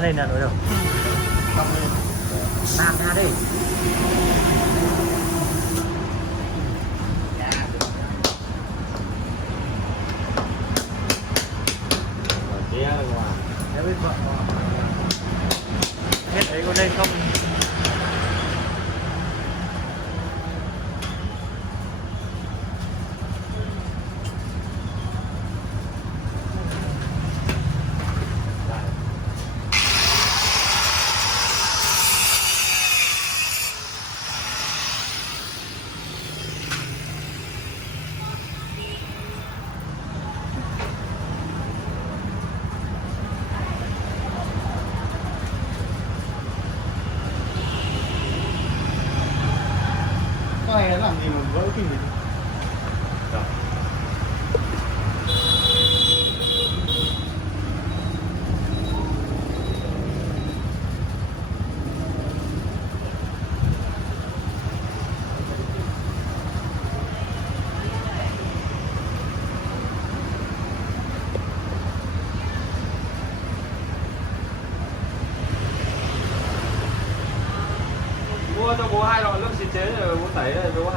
đây là đối đầu làm ra đi. nếu biết vợ hết ấy có lên không. Cái này nó làm gì mà vỡ kinh vậy? Mua cho bố 2 lọ nước xịt chế rồi bố tẩy rồi bố